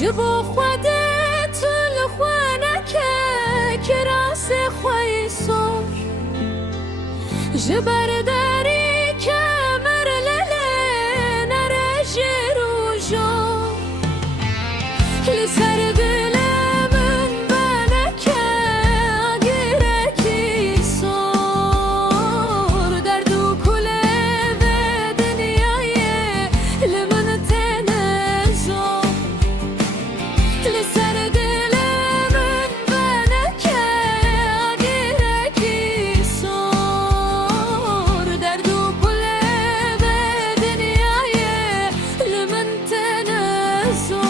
جبو خودت لخوانکه کراس خوی سر جبر داری که مرلله نرج روژو لسر دل من بنکه اگرکی سر درد و کله به دنیای لمن تنزو لسر دل من بنکه اگرکی سر درد و کله به دنیای لمن تنزو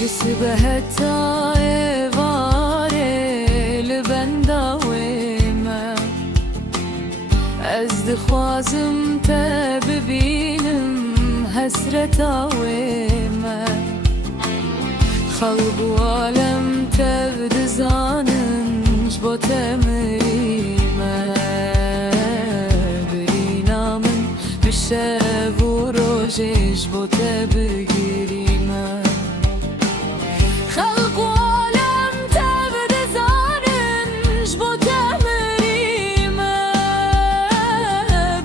جسبه تای واره لبندا ویمه از دخوازم تا ببینم حسرتا ویمه خلق و عالم تا بدزانن جبو تمریمه برینا من بشب و روژه جبو تبگیریمه خلق و عالم تبد زانن جبو تمریمه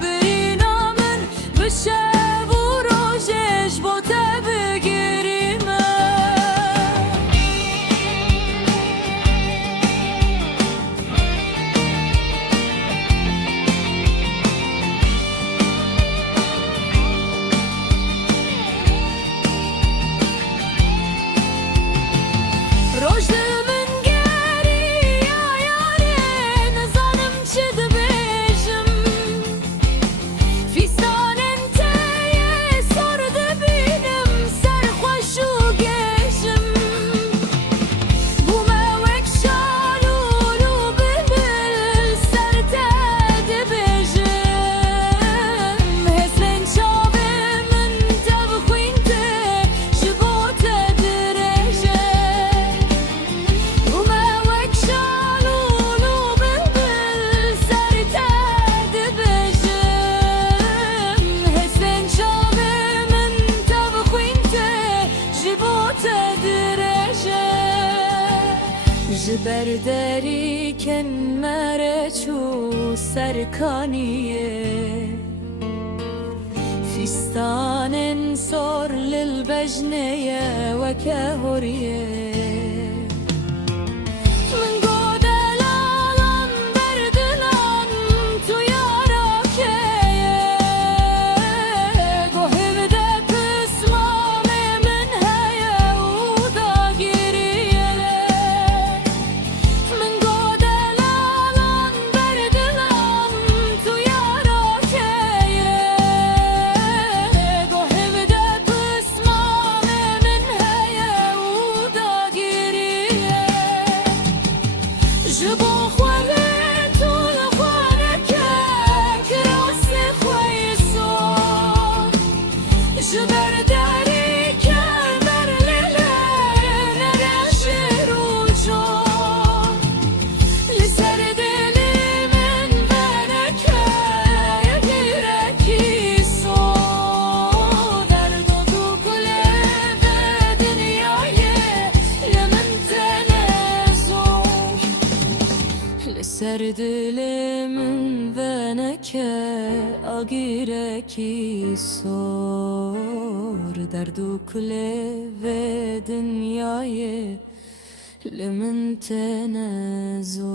برینا من بشب و روژه جبو تبگیریمه روژ من گری یاره نزانم چه دبیجم فیستانن تیه سر دبینم سرخوش و گیجم بومه وک شالولو بلبل سر تا دبیجم حسن چاوه من تبخوین ته جبو تدرجه بومه وک شالولو بلبل سر تا دبیجم حسن چاوه من تبخوین ته جبو تدرجه جبر داری کن مرچو سرکانیه فستان سر للبجنية وكهورية من قود العالم بردلان تو ياراكيه قوه بده قسمامي من هيا وداقيريه من قود العالم بردلان تو ياراكيه قوه بده قسمامي من هيا وداقيريه جبو خوالت ولخوانكه كراس خوي صوت جبر داري كالمر ليلة نرش روجون لسر دلي من بنكه يديركي صوت درد وكله بدنياي لمن تنزوج لسر دل من بنکه آگیرکی سر درد و کله و دنیای لمن تنزوج